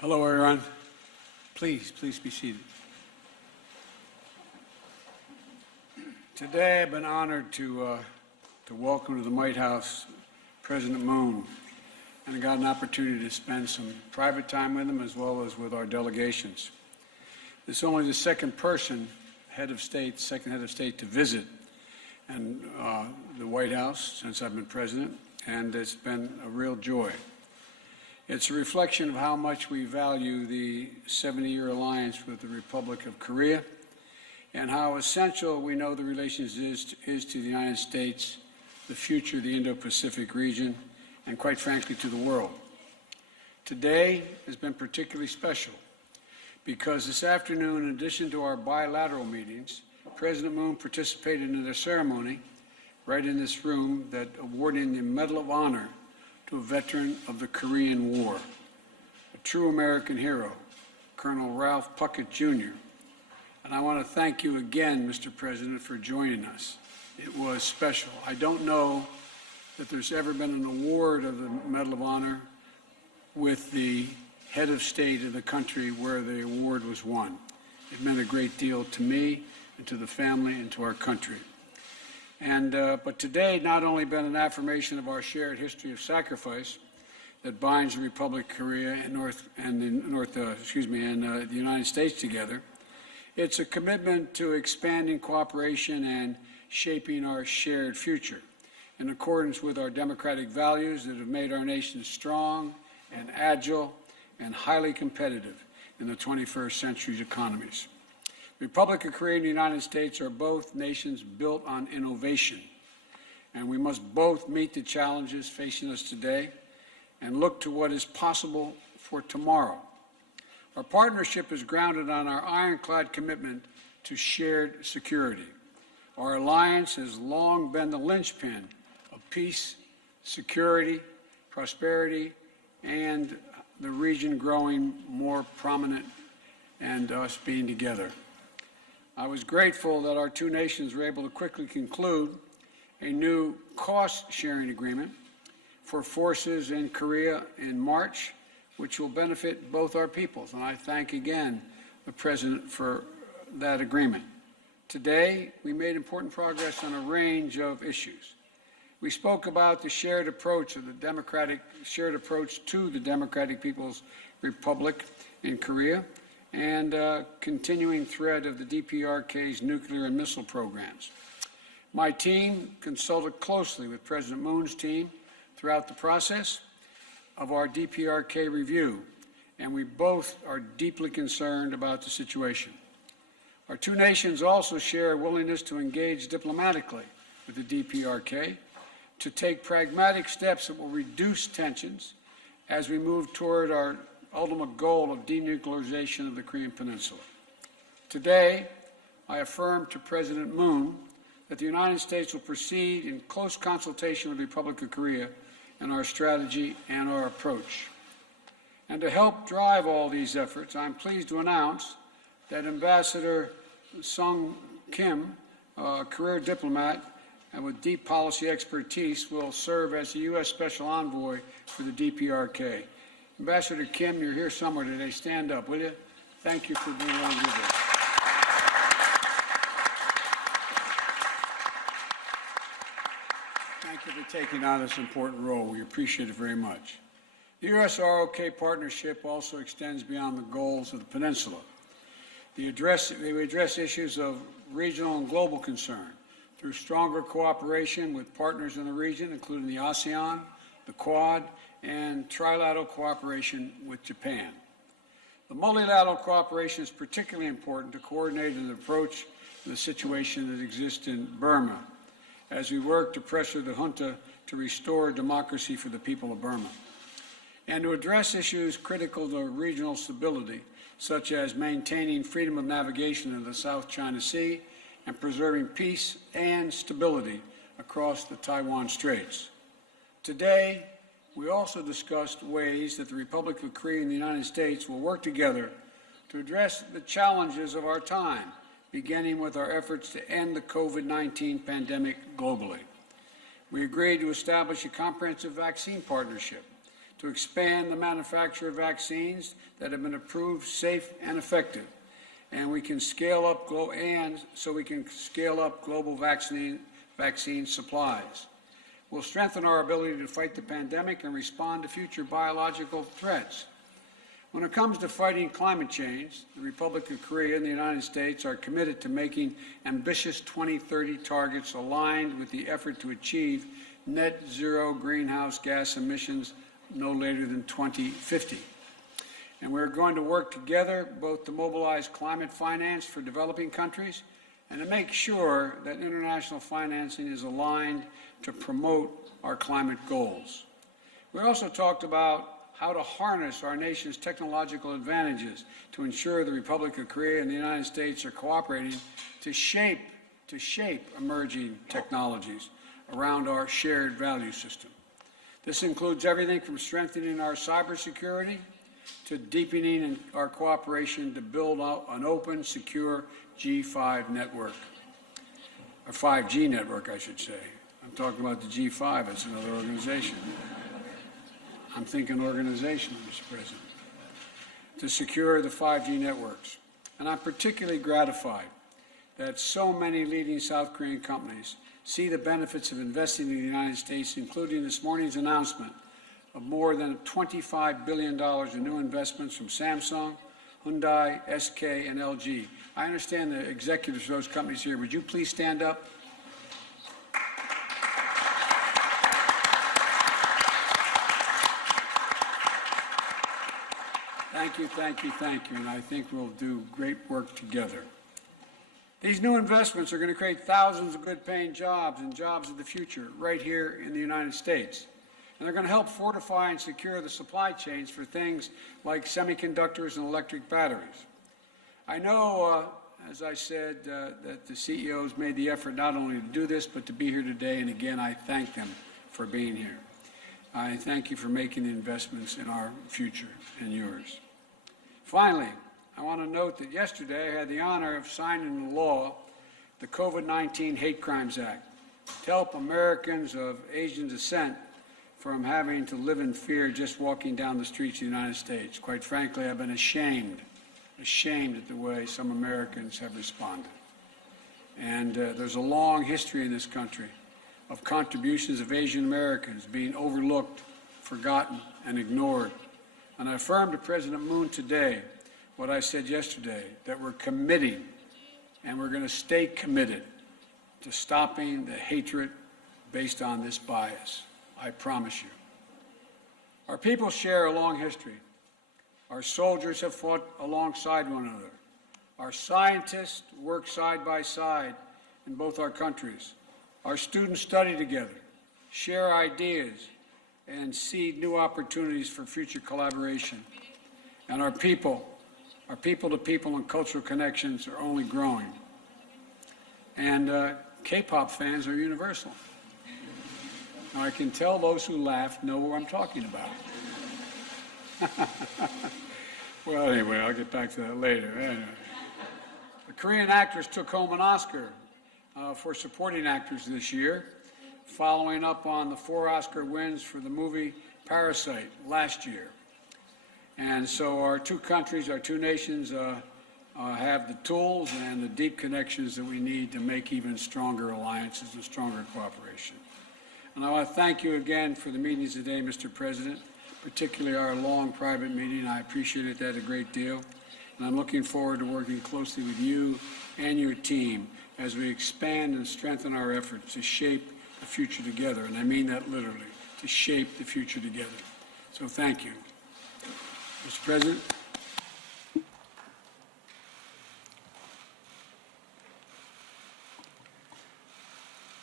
Hello, everyone. Please be seated. Today, I've been honored to welcome to the White House President Moon, and I got an opportunity to spend some private time with him as well as with our delegations. This is only the second head of state to visit and the White House since I've been president, and it's been a real joy. It's a reflection of how much we value the 70-year alliance with the Republic of Korea and how essential we know the relations is to the United States, the future of the Indo-Pacific region, and quite frankly, to the world. Today has been particularly special because this afternoon, in addition to our bilateral meetings, President Moon participated in a ceremony right in this room that awarding the Medal of Honor to a veteran of the Korean War, a true American hero, Colonel Ralph Puckett, Jr. And I want to thank you again, Mr. President, for joining us. It was special. I don't know that there's ever been an award of the Medal of Honor with the head of state of the country where the award was won. It meant a great deal to me and to the family and to our country. But today not only been an affirmation of our shared history of sacrifice that binds the Republic of Korea and the United States together, it's a commitment to expanding cooperation and shaping our shared future in accordance with our democratic values that have made our nation strong and agile and highly competitive in the 21st century's economies. The Republic of Korea and the United States are both nations built on innovation, and we must both meet the challenges facing us today and look to what is possible for tomorrow. Our partnership is grounded on our ironclad commitment to shared security. Our alliance has long been the linchpin of peace, security, prosperity, and the region growing more prominent and us being together. I was grateful that our two nations were able to quickly conclude a new cost-sharing agreement for forces in Korea in March, which will benefit both our peoples. And I thank again the President for that agreement. Today, we made important progress on a range of issues. We spoke about the shared approach to the Democratic People's Republic in Korea, and continuing threat of the DPRK's nuclear and missile programs. My team consulted closely with President Moon's team throughout the process of our DPRK review, and we both are deeply concerned about the situation. Our two nations also share a willingness to engage diplomatically with the DPRK to take pragmatic steps that will reduce tensions as we move toward our ultimate goal of denuclearization of the Korean Peninsula. Today, I affirm to President Moon that the United States will proceed in close consultation with the Republic of Korea in our strategy and our approach. And to help drive all these efforts, I'm pleased to announce that Ambassador Sung Kim, a career diplomat and with deep policy expertise, will serve as the U.S. Special Envoy for the DPRK. Ambassador Kim, you're here somewhere today. Stand up, will you? Thank you for being willing to do this. Thank you for taking on this important role. We appreciate it very much. The U.S.-ROK partnership also extends beyond the goals of the peninsula. We address issues of regional and global concern through stronger cooperation with partners in the region, including the ASEAN, the Quad, and trilateral cooperation with Japan. The multilateral cooperation is particularly important to coordinate an approach to the situation that exists in Burma as we work to pressure the junta to restore democracy for the people of Burma, and to address issues critical to regional stability, such as maintaining freedom of navigation in the South China Sea and preserving peace and stability across the Taiwan Straits. Today, we also discussed ways that the Republic of Korea and the United States will work together to address the challenges of our time, beginning with our efforts to end the COVID-19 pandemic globally. We agreed to establish a comprehensive vaccine partnership to expand the manufacture of vaccines that have been approved safe and effective, and we can scale up global vaccine supplies. We'll strengthen our ability to fight the pandemic and respond to future biological threats. When it comes to fighting climate change, the Republic of Korea and the United States are committed to making ambitious 2030 targets aligned with the effort to achieve net zero greenhouse gas emissions no later than 2050. And we're going to work together both to mobilize climate finance for developing countries and to make sure that international financing is aligned to promote our climate goals. We also talked about how to harness our nation's technological advantages to ensure the Republic of Korea and the United States are cooperating to shape emerging technologies around our shared value system. This includes everything from strengthening our cybersecurity to deepening our cooperation to build out an open, secure G5 network, or 5G network, I should say. I'm talking about the G5, it's another organization. I'm thinking organization, Mr. President, to secure the 5G networks. And I'm particularly gratified that so many leading South Korean companies see the benefits of investing in the United States, including this morning's announcement of more than $25 billion in new investments from Samsung, Hyundai, SK, and LG. I understand the executives of those companies here. Would you please stand up? Thank you, thank you, thank you, and I think we'll do great work together. These new investments are going to create thousands of good-paying jobs and jobs of the future right here in the United States. And they're going to help fortify and secure the supply chains for things like semiconductors and electric batteries. I know, as I said, that the CEOs made the effort not only to do this, but to be here today, and again, I thank them for being here. I thank you for making the investments in our future and yours. Finally, I want to note that yesterday I had the honor of signing into law the COVID-19 Hate Crimes Act to help Americans of Asian descent from having to live in fear just walking down the streets of the United States. Quite frankly, I've been ashamed at the way some Americans have responded. And there's a long history in this country of contributions of Asian Americans being overlooked, forgotten, and ignored. And I affirmed to President Moon today what I said yesterday, that we're committing and we're going to stay committed to stopping the hatred based on this bias. I promise you. Our people share a long history. Our soldiers have fought alongside one another. Our scientists work side by side in both our countries. Our students study together, share ideas, and seed new opportunities for future collaboration. And our people-to-people and cultural connections are only growing. And K-pop fans are universal. Now, I can tell those who laughed know what I'm talking about. Well, anyway, I'll get back to that later. Anyway. The Korean actors took home an Oscar for supporting actors this year, following up on the 4 Oscar wins for the movie Parasite last year. And so our two countries, our two nations have the tools and the deep connections that we need to make even stronger alliances and stronger cooperation. And I want to thank you again for the meetings today, Mr. President, particularly our long private meeting. I appreciated that a great deal. And I'm looking forward to working closely with you and your team as we expand and strengthen our efforts to shape the future together. And I mean that literally, to shape the future together. So thank you. Mr. President.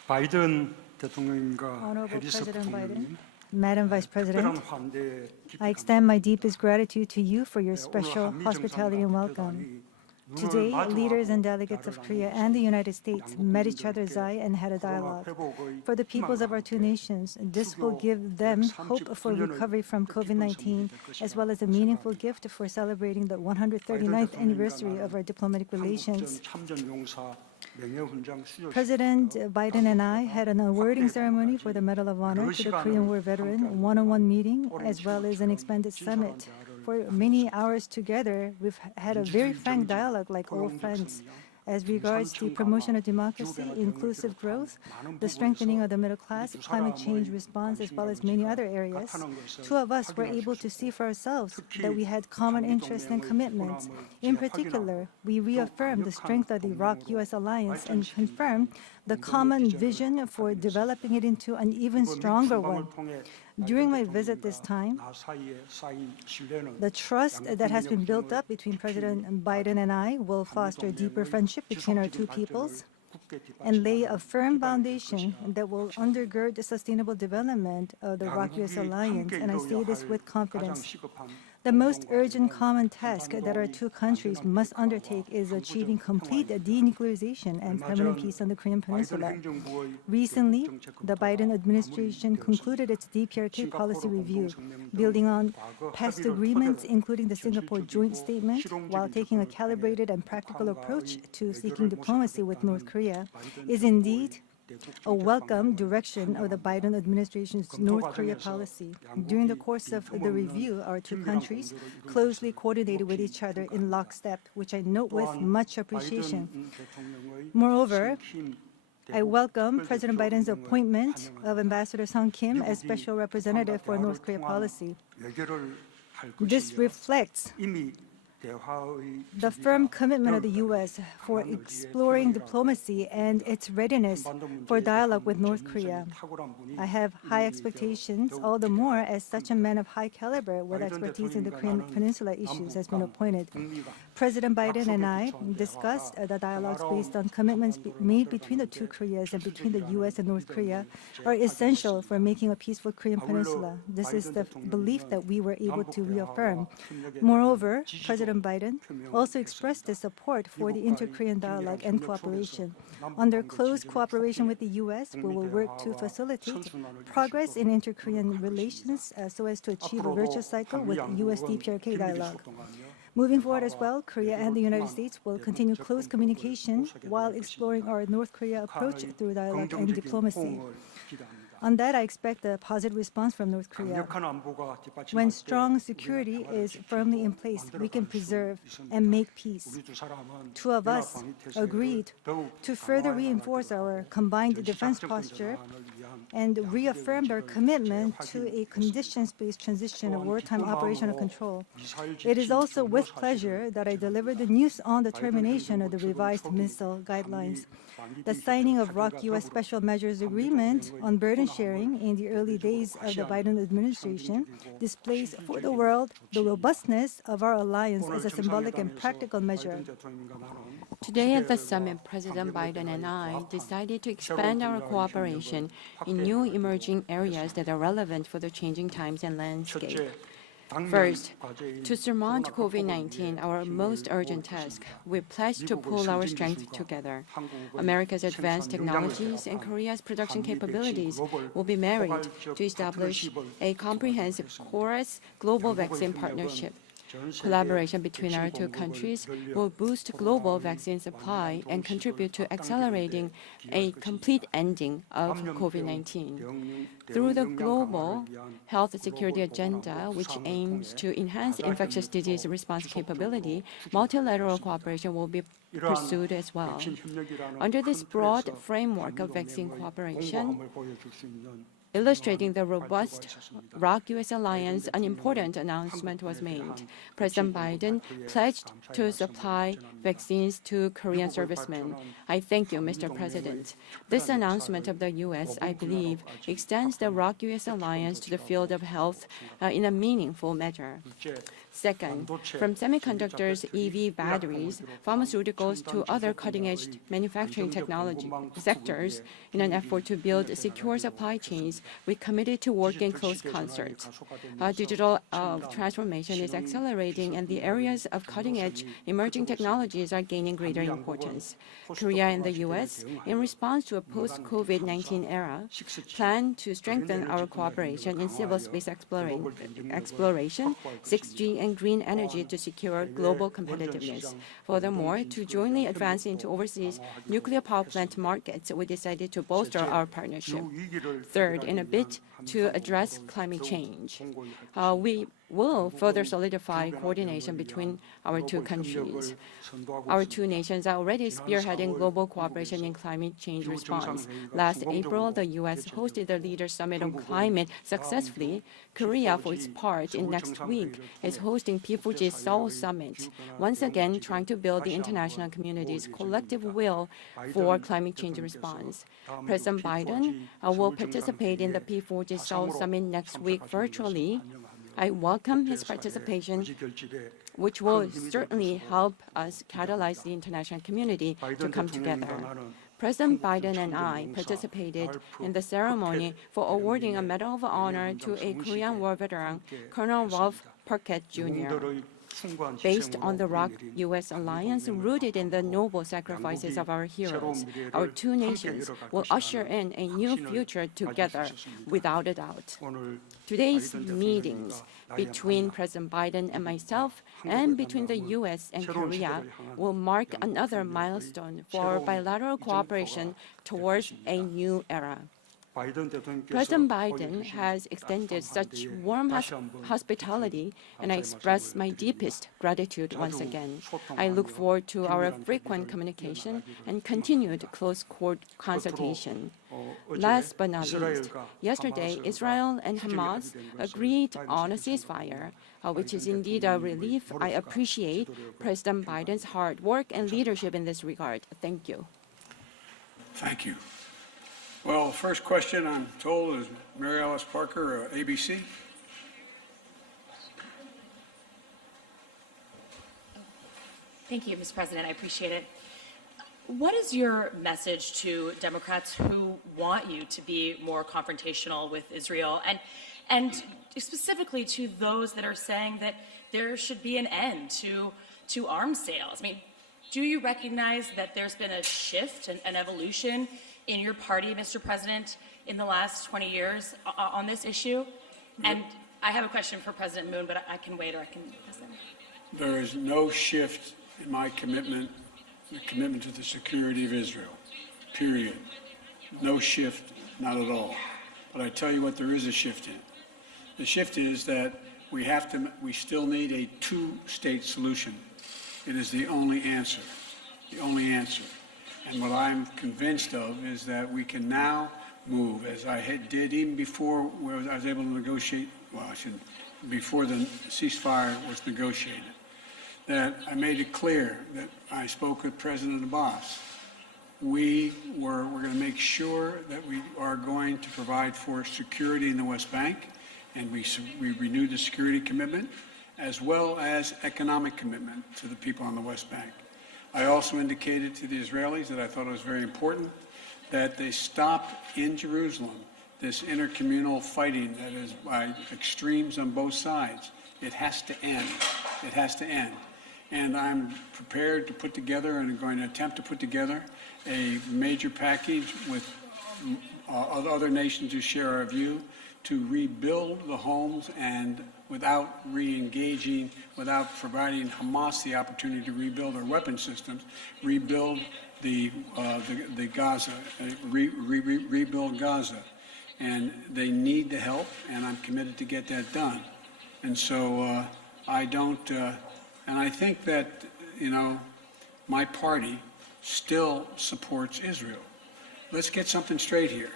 바이든 대통령님과 Honorable 해리스 President 부통령님, Biden, Madam Vice 특별한 President, 환대에 깊이 I extend my deepest gratitude to you for your 감사합니다. special 오늘 한미 hospitality and welcome. 정상회담이 Today, leaders and delegates of Korea and the United States met each other's eye and had a dialogue. For the peoples of our two nations, this will give them hope for recovery from COVID-19, as well as a meaningful gift for celebrating the 139th anniversary of our diplomatic relations. President Biden and I had an awarding ceremony for the Medal of Honor to the Korean War veteran, one-on-one meeting, as well as an expanded summit. For many hours together, we've had a very frank dialogue like old friends. As regards the promotion of democracy, inclusive growth, the strengthening of the middle class, climate change response, as well as many other areas, two of us were able to see for ourselves that we had common interests and commitments. In particular, we reaffirmed the strength of the Iraq-U.S. alliance and confirmed the common vision for developing it into an even stronger one. During my visit this time, the trust that has been built up between President Biden and I will foster a deeper friendship between our two peoples and lay a firm foundation that will undergird the sustainable development of the Iraq-U.S. alliance, and I say this with confidence. The most urgent common task that our two countries must undertake is achieving complete denuclearization and permanent peace on the Korean Peninsula. Recently, the Biden administration concluded its DPRK policy review, building on past agreements, including the Singapore Joint Statement, while taking a calibrated and practical approach to seeking diplomacy with North Korea, is indeed a welcome direction of the Biden administration's North Korea policy. During the course of the review, our two countries closely coordinated with each other in lockstep, which I note with much appreciation. Moreover, I welcome President Biden's appointment of Ambassador Sung Kim as Special Representative for North Korea policy. This reflects the firm commitment of the U.S. for exploring diplomacy and its readiness for dialogue with North Korea. I have high expectations, all the more as such a man of high caliber with expertise in the Korean Peninsula issues has been appointed. President Biden and I discussed the dialogues based on commitments made between the two Koreas and between the U.S. and North Korea are essential for making a peaceful Korean Peninsula. This is the belief that we were able to reaffirm. Moreover, President Biden also expressed his support for the inter-Korean dialogue and cooperation. Under close cooperation with the U.S., we will work to facilitate progress in inter-Korean relations so as to achieve a virtuous cycle with U.S. DPRK dialogue. Moving forward as well, Korea and the United States will continue close communication while exploring our North Korea approach through dialogue and diplomacy. On that, I expect a positive response from North Korea. When strong security is firmly in place, we can preserve and make peace. Two of us agreed to further reinforce our combined defense posture and reaffirmed our commitment to a conditions-based transition of wartime operational control. It is also with pleasure that I deliver the news on the termination of the revised missile guidelines. The signing of ROK-US Special Measures Agreement on burden sharing in the early days of the Biden administration displays for the world the robustness of our alliance as a symbolic and practical measure. Today at the summit, President Biden and I decided to expand our cooperation in new emerging areas that are relevant for the changing times and landscape. First, to surmount COVID-19, our most urgent task, we pledge to pool our strength together. America's advanced technologies and Korea's production capabilities will be married to establish a comprehensive CORES global vaccine partnership. Collaboration between our two countries will boost global vaccine supply and contribute to accelerating a complete ending of COVID-19. Through the global health security agenda, which aims to enhance infectious disease response capability, multilateral cooperation will be pursued as well. Under this broad framework of vaccine cooperation, illustrating the robust ROK-US alliance, an important announcement was made. President Biden pledged to supply vaccines to Korean servicemen. I thank you, Mr. President. This announcement of the U.S., I believe, extends the ROK-US alliance to the field of health in a meaningful measure. Second, from semiconductors, EV batteries, pharmaceuticals to other cutting-edge manufacturing technology sectors, in an effort to build secure supply chains, we committed to work in close concert. Digital transformation is accelerating, and the areas of cutting-edge emerging technologies are gaining greater importance. Korea and the U.S., in response to a post-COVID-19 era, plan to strengthen our cooperation in civil space exploration, 6G, and green energy to secure global competitiveness. Furthermore, to jointly advance into overseas nuclear power plant markets, we decided to bolster our partnership. Third, in a bid to address climate change, we will further solidify coordination between our two countries. Our two nations are already spearheading global cooperation in climate change response. Last April, the U.S. hosted the Leaders' Summit on Climate successfully. Korea, for its part, in next week, is hosting P4G's Seoul Summit, once again trying to build the international community's collective will for climate change response. President Biden will participate in the P4G Seoul Summit next week virtually. I welcome his participation, which will certainly help us catalyze the international community to come together. President Biden and I participated in the ceremony for awarding a Medal of Honor to a Korean War veteran, Colonel Ralph Puckett Jr. Based on the ROK-U.S. alliance rooted in the noble sacrifices of our heroes, our two nations will usher in a new future together, without a doubt. Today's meetings between President Biden and myself and between the U.S. and Korea will mark another milestone for bilateral cooperation towards a new era. President Biden has extended such warm hospitality, and I express my deepest gratitude once again. I look forward to our frequent communication and continued close consultation. Last but not least, yesterday, Israel and Hamas agreed on a ceasefire, which is indeed a relief. I appreciate President Biden's hard work and leadership in this regard. Thank you. Thank you. Well, the first question, I'm told, is Mary Alice Parker, ABC. Thank you, Mr. President. I appreciate it. What is your message to Democrats who want you to be more confrontational with Israel, and specifically to those that are saying that there should be an end to arms sales? I mean, do you recognize that there's been a shift, an evolution in your party, Mr. President, in the last 20 years on this issue? And I have a question for President Moon, but I can wait, or I can listen. There is no shift in my commitment, the commitment to the security of Israel, period. No shift, not at all. But I tell you what there is a shift in. The shift is that we still need a two-state solution. It is the only answer, the only answer. And what I'm convinced of is that we can now move, as I did even before where I was able to negotiate, well, before the ceasefire was negotiated, that I made it clear that I spoke with President Abbas. We're going to make sure that we are going to provide for security in the West Bank, and we renewed the security commitment, as well as economic commitment to the people on the West Bank. I also indicated to the Israelis that I thought it was very important that they stop in Jerusalem this intercommunal fighting that is by extremes on both sides. It has to end. It has to end. And I'm prepared to put together, and I'm going to attempt to put together, a major package with other nations who share our view to rebuild the homes, and without re-engaging, without providing Hamas the opportunity to rebuild their weapon systems, rebuild the Gaza, rebuild Gaza. And they need the help, and I'm committed to get that done. And so and I think that, my party still supports Israel. Let's get something straight here.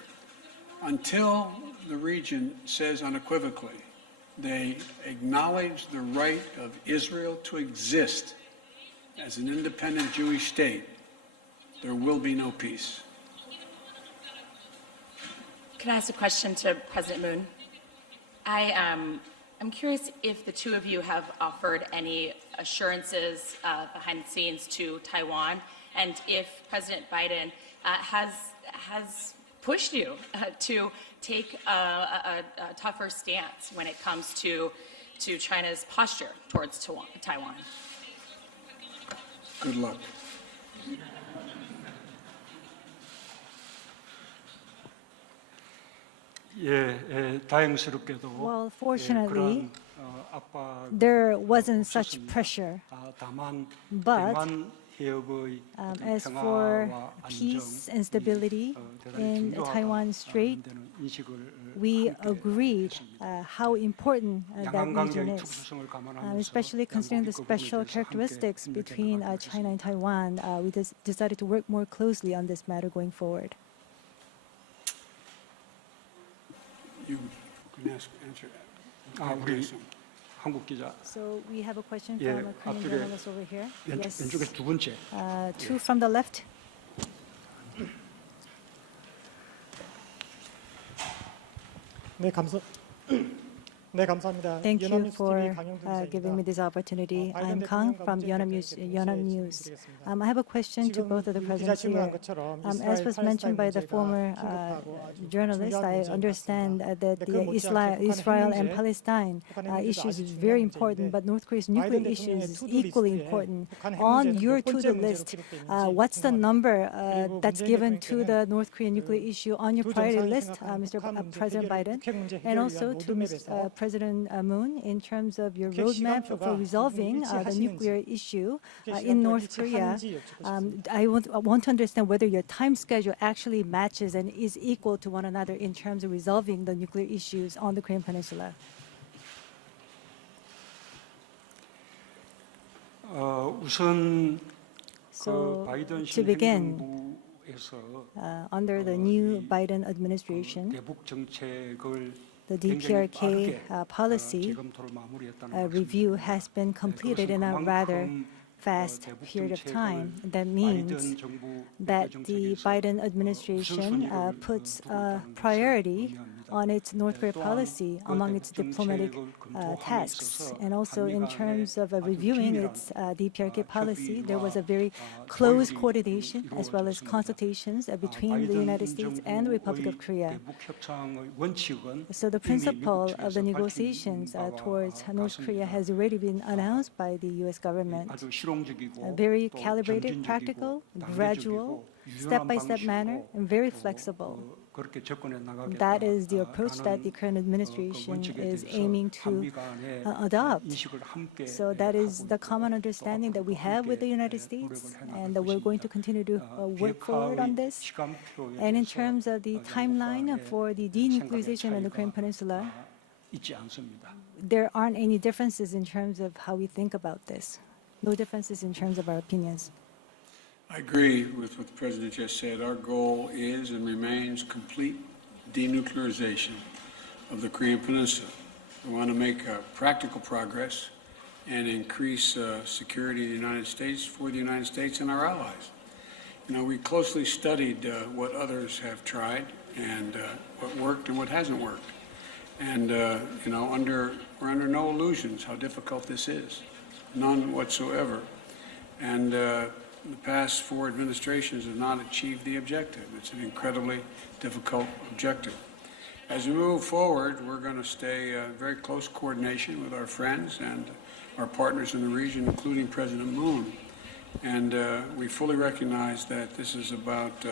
Until the region says unequivocally they acknowledge the right of Israel to exist as an independent Jewish state, there will be no peace. Can I ask a question to President Moon? I'm curious if the two of you have offered any assurances behind the scenes to Taiwan, and if President Biden has pushed you to take a tougher stance when it comes to China's posture towards Taiwan? Good luck. 다행스럽게도 Well, fortunately, 그러한 압박 there wasn't such pressure. 다만 But 대만 해역의 as for 평화와 peace and 안정이 stability in 대단히 Taiwan Strait, 중요하다는 인식을 we 함께 agreed 했습니다. how important that region 양강관계의 is. 특수성을 감안하면서 Especially considering the 양국이 그 special 부분에 대해서 characteristics 함께 between 협력해 China and 나가도록 Taiwan, we decided to work more closely on this matter going forward. You can answer that. 우리 한국 기자 So we have a question 예, from a Korean 앞쪽에 journalist over here. 왼쪽에 두 번째. Two from the left. 네, 감사합니다. Thank you 연합뉴스 for TV 강영준 giving me 기자입니다. this opportunity. 바이든 I'm Kang 대통령과 from 문재인 Yonhap News. 드리겠습니다. I have a question to 지금 both of the 이 기자 presidents 질문한 here. 것처럼 As was mentioned by the former journalist, I understand that the Israel and Palestine issues is very important, but North Korea's nuclear issues is equally important. On your to-do list, what's the number that's given to the North Korean nuclear issue on your priority list, Mr. President Biden, and also to President Moon, in terms of your roadmap for resolving the nuclear issue in North Korea? I want to understand whether your time schedule actually matches and is equal to one another in terms of resolving the nuclear issues on the Korean Peninsula. 우선 So, 바이든 to begin, 신행정부에서 under the new Biden administration, 대북 정책을 the 굉장히 DPRK 빠르게 policy 재검토를 마무리했다는 review 말씀입니다. has been completed in a rather fast period of time. That means that the Biden administration puts a priority on its North Korea policy among its diplomatic tasks. And also in terms of reviewing its DPRK policy, there was a very close coordination as well as consultations between the United States and the Republic of Korea. So the principle of the negotiations towards North Korea has already been announced by the U.S. government. A very calibrated, practical, gradual, step-by-step manner, and very flexible. That is the approach that the current administration is aiming to adopt. So that is the common understanding that we have with the United States, and that we're going to continue to work forward on this. And in terms of the timeline for the denuclearization of the Korean Peninsula, there aren't any differences in terms of how we think about this. No differences in terms of our opinions. I agree with what the President just said. Our goal is and remains complete denuclearization of the Korean Peninsula. We want to make practical progress and increase security in the United States for the United States and our allies. You know, we closely studied what others have tried and what worked and what hasn't worked. And, you know, we're under no illusions how difficult this is. None whatsoever. And the past 4 administrations have not achieved the objective. It's an incredibly difficult objective. As we move forward, we're going to stay in very close coordination with our friends and our partners in the region, including President Moon. And we fully recognize that this is about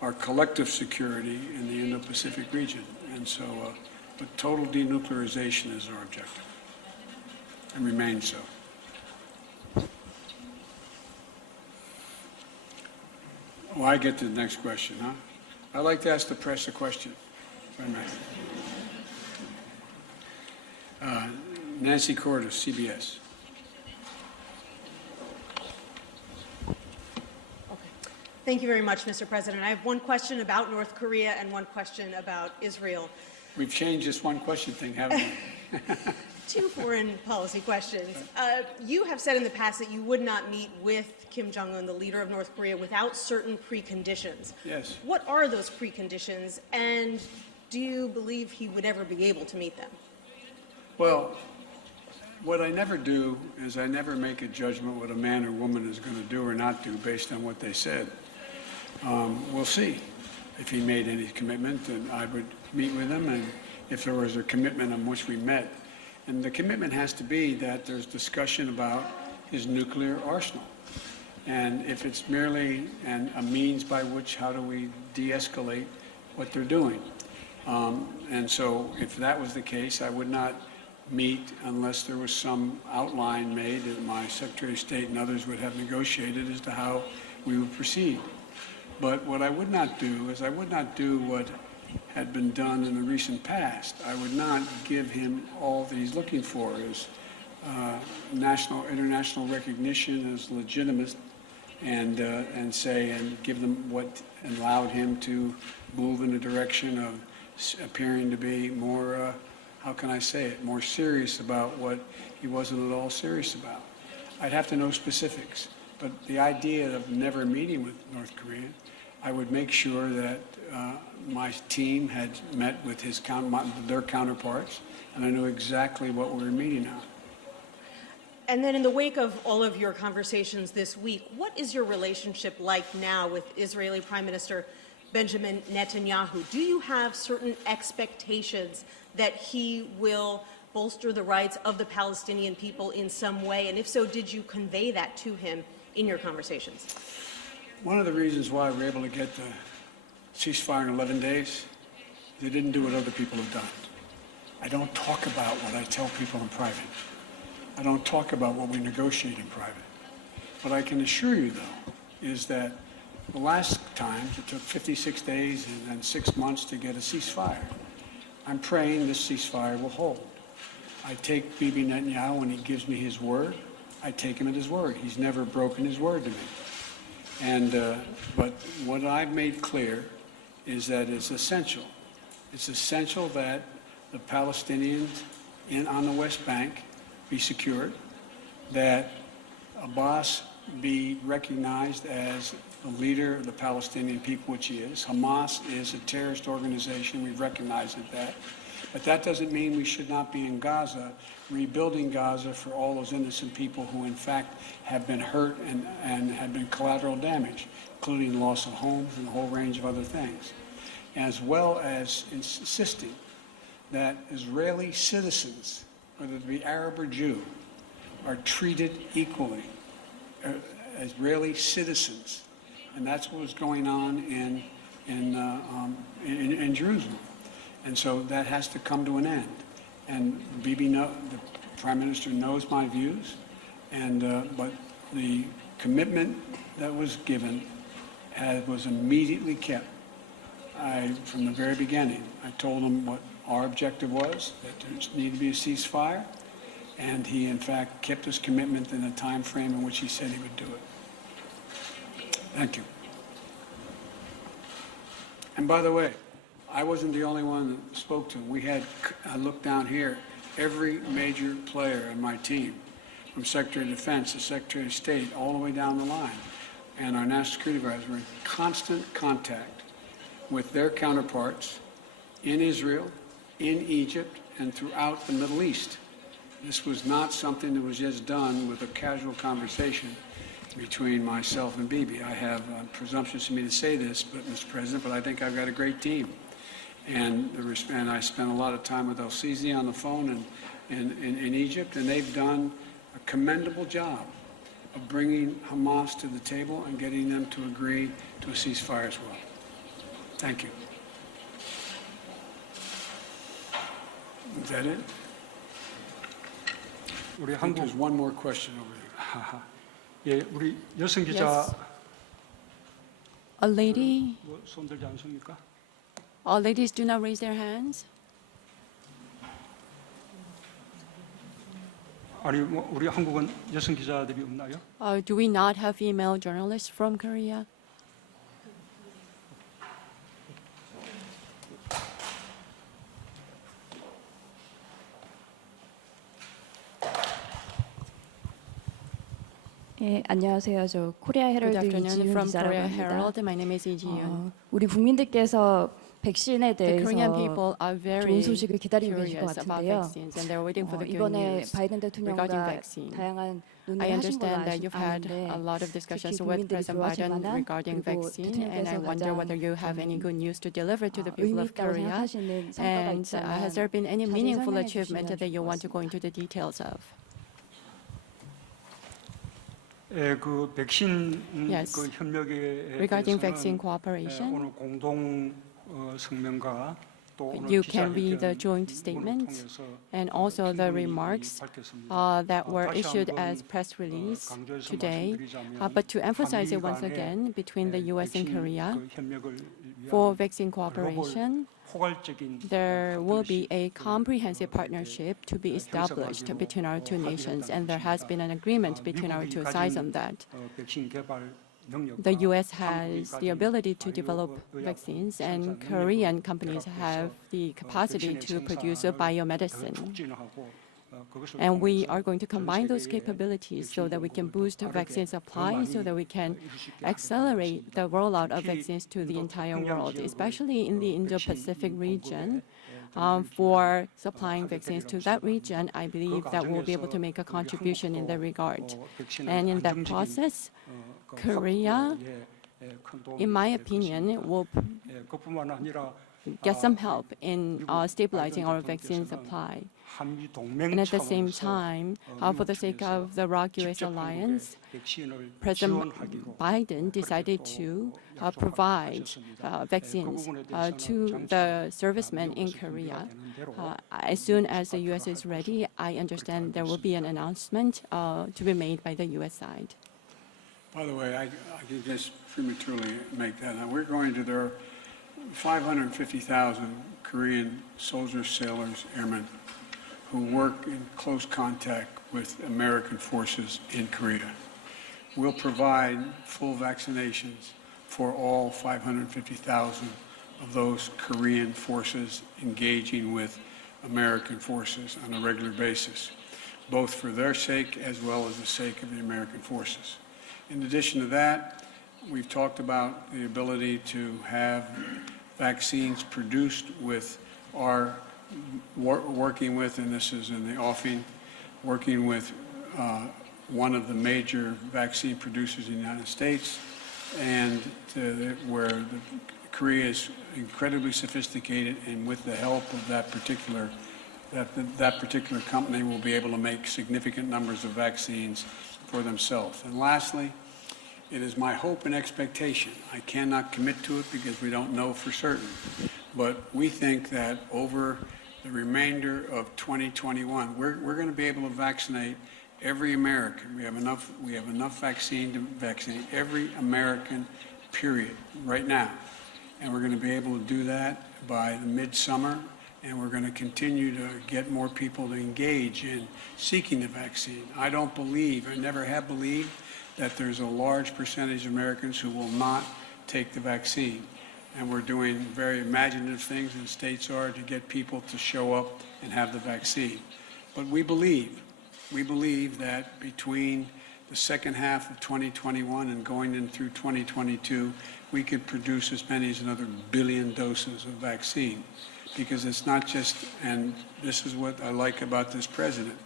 our collective security in the Indo-Pacific region. And so but total denuclearization is our objective and remains so. Well, I get to the next question, huh? I'd like to ask the press a question, if I may. Nancy Cordes, CBS. Thank you very much, Mr. President. I have one question about North Korea and one question about Israel. We've changed this one question thing, haven't we? 2 foreign policy questions. You have said in the past that you would not meet with Kim Jong-un, the leader of North Korea, without certain preconditions. Yes. What are those preconditions, and do you believe he would ever be able to meet them? Well, what I never do is I never make a judgment what a man or woman is going to do or not do based on what they said. We'll see. if he made any commitment, then I would meet with him, and if there was a commitment on which we met. And the commitment has to be that there's discussion about his nuclear arsenal. And if it's merely a means by which, how do we de-escalate what they're doing? And so if that was the case, I would not meet unless there was some outline made that my Secretary of State and others would have negotiated as to how we would proceed. But what I would not do is I would not do what had been done in the recent past. I would not give him all that he's looking for as national, international recognition as legitimate and give them what allowed him to move in the direction of appearing to be more, how can I say it, more serious about what he wasn't at all serious about. I'd have to know specifics, but the idea of never meeting with North Korea, I would make sure that my team had met with their counterparts, and I knew exactly what we were meeting on. And then in the wake of all of your conversations this week, what is your relationship like now with Israeli Prime Minister Benjamin Netanyahu? Do you have certain expectations that he will bolster the rights of the Palestinian people in some way? And if so, did you convey that to him in your conversations? One of the reasons why we were able to get the ceasefire in 11 days, they didn't do what other people have done. I don't talk about what I tell people in private. I don't talk about what we negotiate in private. What I can assure you, though, is that the last time it took 56 days and then 6 months to get a ceasefire. I'm praying this ceasefire will hold. I take Bibi Netanyahu when he gives me his word. I take him at his word. He's never broken his word to me. And but what I've made clear is that it's essential. It's essential that the Palestinians on the West Bank be secured, that Abbas be recognized as the leader of the Palestinian people, which he is. Hamas is a terrorist organization. We've recognized that. But that doesn't mean we should not be in Gaza, rebuilding Gaza for all those innocent people who, in fact, have been hurt and have been collateral damage, including loss of homes and a whole range of other things, as well as insisting that Israeli citizens, whether it be Arab or Jew, are treated equally. Israeli citizens, and that's what was going on in Jerusalem, and so that has to come to an end. And Bibi, the Prime Minister, knows my views, and but the commitment that was given was immediately kept. From the very beginning, I told him what our objective was, that there needed to be a ceasefire, and he, in fact, kept his commitment in the time frame in which he said he would do it. Thank you. And by the way, I wasn't the only one that spoke to him. I looked down here, every major player in my team, from Secretary of Defense to Secretary of State, all the way down the line, and our national security advisors were in constant contact with their counterparts in Israel, in Egypt, and throughout the Middle East. This was not something that was just done with a casual conversation between myself and Bibi. I have presumptuous of me to say this, but Mr. President, but I think I've got a great team. And I spent a lot of time with El-Sisi on the phone in Egypt, and they've done a commendable job of bringing Hamas to the table and getting them to agree to a ceasefire as well. Thank you. Is that it? 우리 I think 한국 there's one more question over there. 예, 우리 여성 기자 Yes. A lady, 손 들지 않습니까? all ladies do not raise their hands. 아니 우리 한국은 여성 기자들이 없나요? Do we not have female journalists from Korea? 예, 안녕하세요. 저 코리아 Good 헤럴드 afternoon 이지윤 from 기자라고 Korea 합니다. Herald. My name is Lee Ji-yoon. 우리 국민들께서 백신에 The Korean 대해서 people are 좋은 very 소식을 기다리고 계실 것 curious about 같은데요. vaccines, and they're waiting for the good 이번에 news 바이든 regarding 대통령과 vaccine. 다양한 I 논의를 하신 걸로 understand that you've had 아는데 a lot of 특히 discussions with 국민들이 President 좋아하실 Biden 만한 regarding 그리고 vaccine, and I 대통령께서 wonder whether you have any good news to deliver to the people 의미 of 있다고 Korea. 생각하시는 성과가 And has there 있다면 been any 자세히 meaningful 설명해 achievement 주시면 that you 좋을 것 want to go 같습니다. into the details of? 예, 그 백신 Yes. 그 협력에 Regarding 대해서는 vaccine cooperation, 오늘 공동 성명과 또 오늘 you can read the 기자회견 joint 문을 statements 통해서 and also the 충분히 remarks 밝혔습니다. that were 다시 issued 한번, as press release 강조해서 today. 말씀드리자면 But to emphasize it 한미 once 간의 again, between the U.S. and 백신 Korea, 그 협력을 for 위한 vaccine 글로벌 cooperation, 포괄적인 there will be a 파트너십을 comprehensive partnership to be established 형성하기로 between our two nations, 합의했다는 and there has 것입니다. been an agreement between our 미국이 two sides 가진 on that. 백신 개발 능력과 The U.S. 한국이 has the 가진 ability to 바이오 develop 의약 vaccines, 생산 and 능력을 Korean companies 결합해서 have the capacity 백신의 to produce 생산을 더 biomedicine. 촉진하고 그것을 And we 통해서 are going to combine 전 those 세계에 capabilities so that we can 백신 boost 공급을 vaccine 더 supply, so 많이 that we can 이룰 수 있게 accelerate 하겠다는 the rollout of 특히 vaccines to the 인도 entire 태평양 world, 지역의 especially in the 백신 Indo-Pacific region. 공급에 For supplying vaccines to that region, I believe that we'll be able to make a contribution in that regard. And in that process, Korea, in my opinion, will 그뿐만 아니라 get some help in stabilizing our vaccine supply. 한미 동맹 And at the same 차원에서 time, for the sake of the ROC-US 직접 alliance, 한국에 백신을 President 지원하기로 Biden decided to provide vaccines to the servicemen in Korea. As soon as the U.S. is ready, I understand there will be an announcement to be made by the U.S. side. By the way, I can just prematurely make that. Now, there are 550,000 Korean soldiers, sailors, airmen who work in close contact with American forces in Korea. We'll provide full vaccinations for all 550,000 of those Korean forces engaging with American forces on a regular basis, both for their sake as well as the sake of the American forces. In addition to that, we've talked about the ability to have vaccines produced with our working with, and this is in the offing, working with one of the major vaccine producers in the United States, and where Korea is incredibly sophisticated, and with the help of that particular company will be able to make significant numbers of vaccines for themselves. And lastly, it is my hope and expectation, I cannot commit to it because we don't know for certain, but we think that over the remainder of 2021, we're going to be able to vaccinate every American. We have enough vaccine to vaccinate every American, period, right now. And we're going to be able to do that by the midsummer, and we're going to continue to get more people to engage in seeking the vaccine. I don't believe, I never have believed, that there's a large percentage of Americans who will not take the vaccine. And we're doing very imaginative things, and states are, to get people to show up and have the vaccine. But we believe that between the second half of 2021 and going in through 2022, we could produce as many as another 1 billion doses of vaccine. Because it's not just, and this is what I like about this president,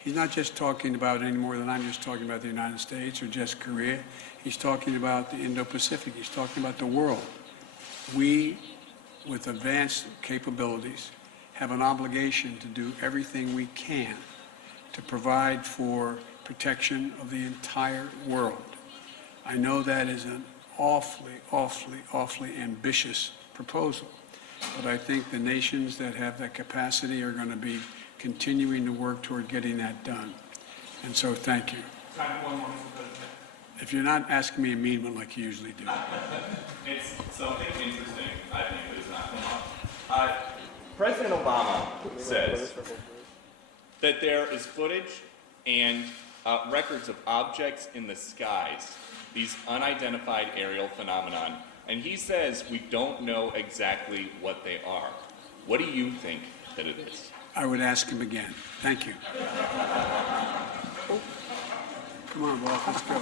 he's not just talking about any more than I'm just talking about the United States or just Korea. He's talking about the Indo-Pacific. He's talking about the world. We, with advanced capabilities, have an obligation to do everything we can to provide for protection of the entire world. I know that is an awfully ambitious proposal, but I think the nations that have that capacity are going to be continuing to work toward getting that done. And so thank you. If you're not asking me a mean one like you usually do. It's something interesting, I think, that is not come up. President Obama says that there is footage and records of objects in the skies, these unidentified aerial phenomenon, and he says we don't know exactly what they are. What do you think that it is? I would ask him again. Thank you. Come on, Walt, let's go.